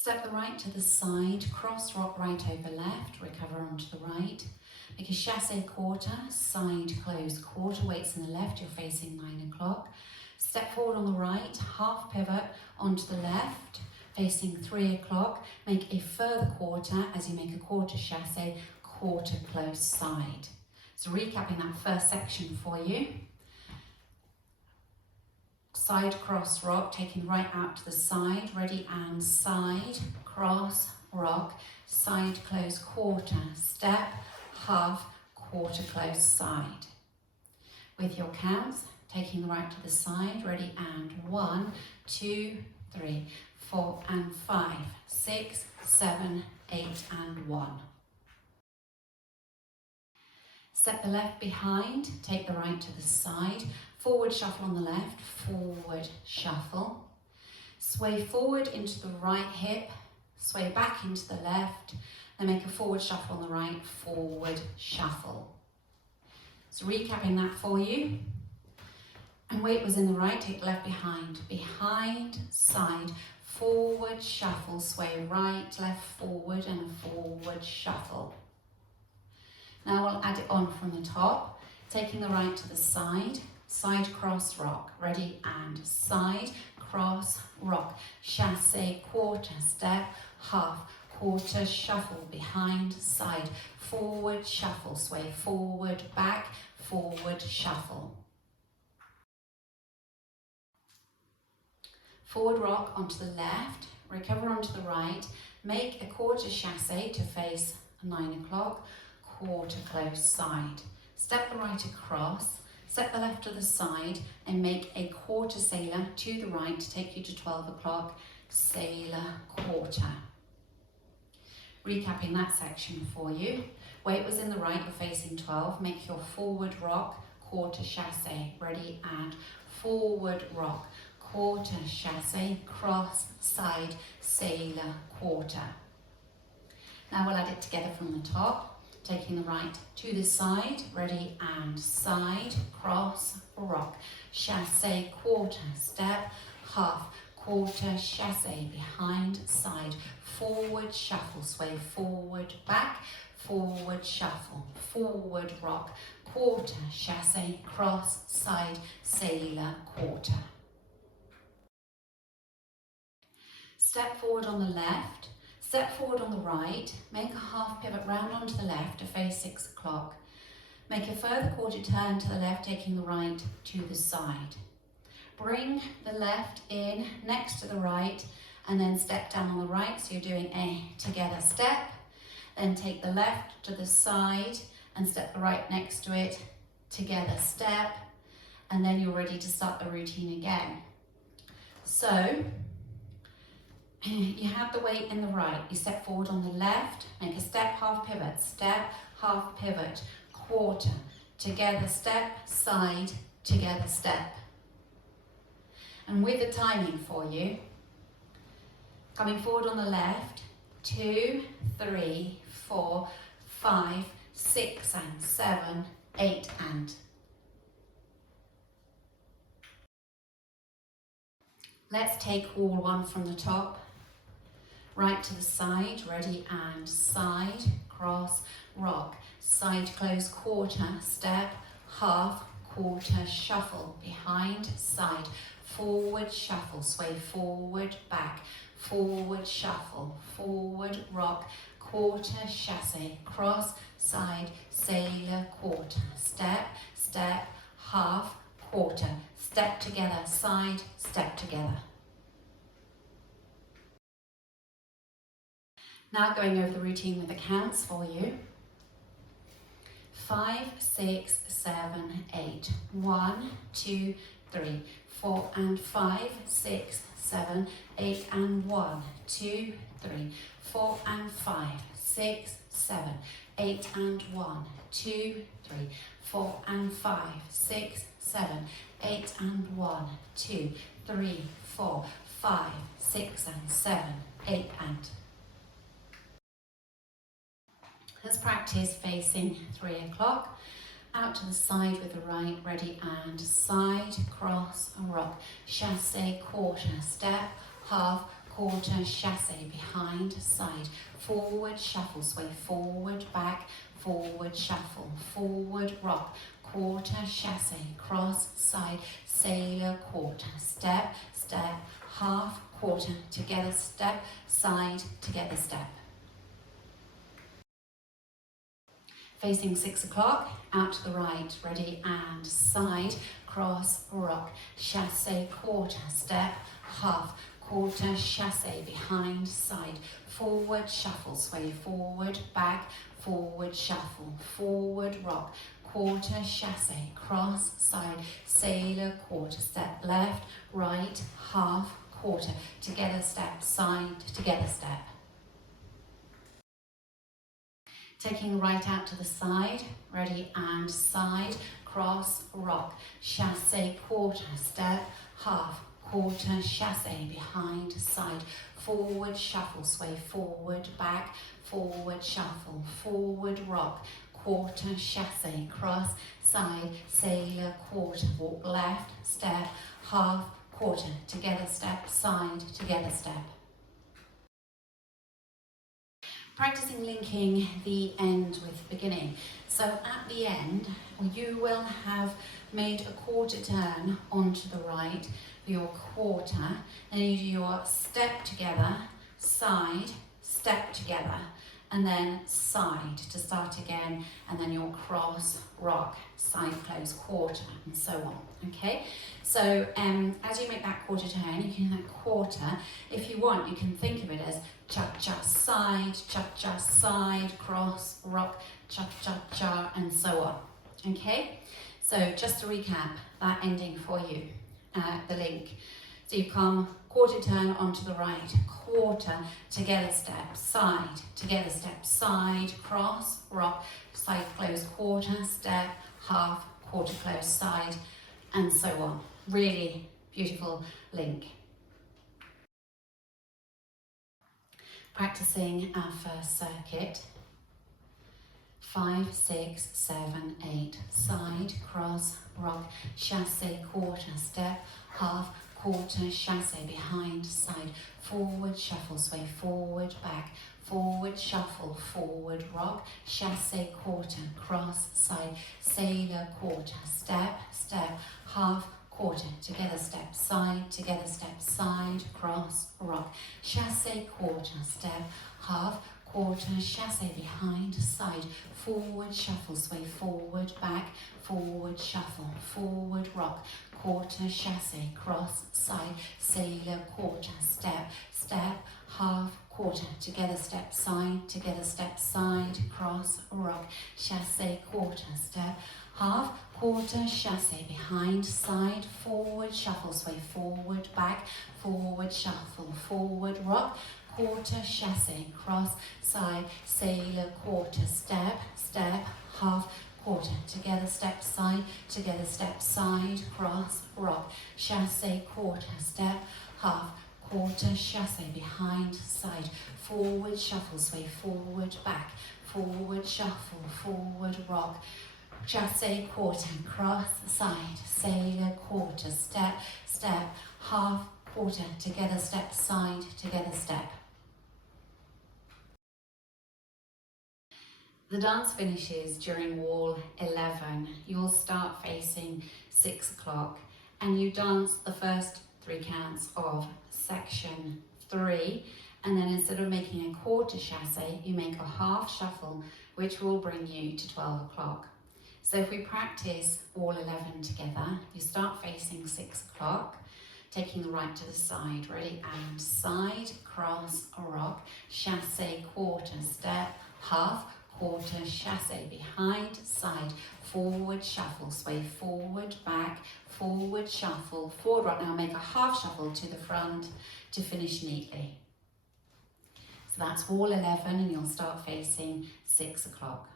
Step the right to the side, cross rock right over left, recover onto the right. Make a chassé quarter, side close quarter, weights in the left, you're facing 9 o'clock. Step forward on the right, half pivot onto the left, facing 3 o'clock. Make a further quarter as you make a quarter chassé, quarter close side. So recapping that first section for you. Side cross rock, taking right out to the side, ready and side, cross, rock, side close quarter, step, half, quarter close side. With your counts, taking the right to the side, ready and 1, 2, 3, 4 and 5, 6, 7, 8 and 1. Step the left behind, take the right to the side, forward shuffle on the left, forward shuffle. Sway forward into the right hip, sway back into the left, then make a forward shuffle on the right, forward shuffle. So recapping that for you. And weight was in the right, take the left behind, side, forward shuffle, sway right, left, forward and forward shuffle. Now we'll add it on from the top, taking the right to the side, side cross rock, ready and side, cross rock, chassé, quarter, step, half, quarter, shuffle, behind, side, forward, shuffle, sway forward, back, forward, shuffle. Forward rock onto the left, recover onto the right, make a quarter chassé to face 9 o'clock, quarter close side. Step the right across, step the left to the side and make a quarter sailor to the right to take you to 12 o'clock, sailor quarter. Recapping that section for you. Weight was in the right, you're facing 12. Make your forward rock, quarter chassé, ready and forward rock, quarter chassé, cross, side, sailor quarter. Now we'll add it together from the top. Taking the right to the side, ready and side, cross, rock, chassé, quarter, step, half, quarter, chassé, behind, side, forward, shuffle, sway forward, back, forward, shuffle, forward, rock, quarter, chassé, cross, side, sailor, quarter. Step forward on the left. Step forward on the right, make a half pivot round onto the left to face 6 o'clock. Make a further quarter turn to the left, taking the right to the side. Bring the left in next to the right and then step down on the right, so you're doing a together step. Then take the left to the side and step the right next to it, together step, and then you're ready to start the routine again. So, you have the weight in the right, you step forward on the left, make a step, half pivot, step, half pivot, quarter, together step, side, together step. And with the timing for you, coming forward on the left, 2, 3, 4, 5, 6 and 7, 8 and. Let's take all one from the top. Right to the side, ready and side, cross, rock, side close quarter, step, half, quarter, shuffle, behind, side, forward, shuffle, sway forward, back, forward, shuffle, forward, rock, quarter, chassé, cross, side, sailor, quarter, step, step, half, quarter, step together, side, step together. Now going over the routine with the counts for you. 5, 6, 7, 8. 1, 2, 3, 4 and 5, 6, 7, 8 and 1, 2, 3, 4 and 5, 6, 7, 8 and 1, 2, 3, 4 and 5, 6, 7, 8 and 1, 2, 3, 4, 5, 6 and 7, 8 and. Let's practice facing 3 o'clock. Out to the side with the right, ready and side, cross, rock, chassé, quarter, step, half, quarter, chasse, behind, side, forward, shuffle, sway forward, back, forward, shuffle, forward, rock, quarter, chasse, cross, side, sailor, quarter, step, step, half, quarter, together, step, side, together, step. Facing 6 o'clock, out to the right, ready, and side, cross, rock, chasse, quarter, step, half, quarter, chasse, behind, side, forward, shuffle, sway forward, back, forward, shuffle, forward, rock, quarter, chasse, cross, side, sailor, quarter, step, left, right, half, quarter, together, step, side, together, step. Taking right out to the side, ready, and side, cross, rock, chasse, quarter, step, half, quarter, chasse, behind, side, forward, shuffle, sway forward, back, forward, shuffle, forward, rock, quarter, chasse, cross, side, sailor, quarter, walk left, step, half, quarter, together, step, side, together, step. Practicing linking the end with the beginning. So at the end, you will have made a quarter turn onto the right for your quarter, and you do your step together, side, step together, and then side to start again, and then your cross, rock, side, close, quarter, and so on, okay? So as you make that quarter turn, you can that quarter, if you want, you can think of it as cha-cha side, cross, rock, cha-cha-cha, and so on, okay? So just to recap that ending for you, the link. So you come quarter turn onto the right, quarter, together step, side, cross, rock, side close, quarter, step, half, quarter close, side, and so on. Really beautiful link. Practicing our first circuit. 5, 6, 7, 8, side, cross, rock, chasse, quarter, step, half, quarter, chasse, behind, side, forward, shuffle, sway forward, back, forward, shuffle, forward, rock, chasse, quarter, cross, side, sailor, quarter, step, step, half, quarter, together, step, side, cross, rock, chasse, quarter, step, half, quarter, chasse, behind, side, forward, shuffle, sway forward, back, forward, shuffle, forward, rock, quarter, chasse, cross, side, sailor, quarter, step, step, half, quarter, together, step, side, cross, rock, chasse, quarter, step, half, quarter, chasse, behind, side, forward, shuffle, sway forward, back, forward, shuffle, forward, rock, quarter, chasse, cross, side, sailor, quarter, step, step, half, quarter, together, step, side, cross, rock, chasse, quarter, step, half, quarter, chasse, behind, side, forward, shuffle, sway forward, back, forward, shuffle, forward, rock, chasse, quarter, cross, side, sailor, quarter, step, step, half, quarter, together, step, side, together, step. The dance finishes during wall 11. You'll start facing 6 o'clock and you dance the first 3 counts of section 3, and then instead of making a quarter chasse, you make a half shuffle, which will bring you to 12 o'clock. So if we practice all 11 together, you start facing 6 o'clock, taking the right to the side, ready, and side, cross, rock, chasse, quarter, step, half, quarter, chasse, behind, side, forward, shuffle, sway forward, back, forward, shuffle, forward, right now make a half shuffle to the front to finish neatly. So that's wall 11 and you'll start facing 6 o'clock.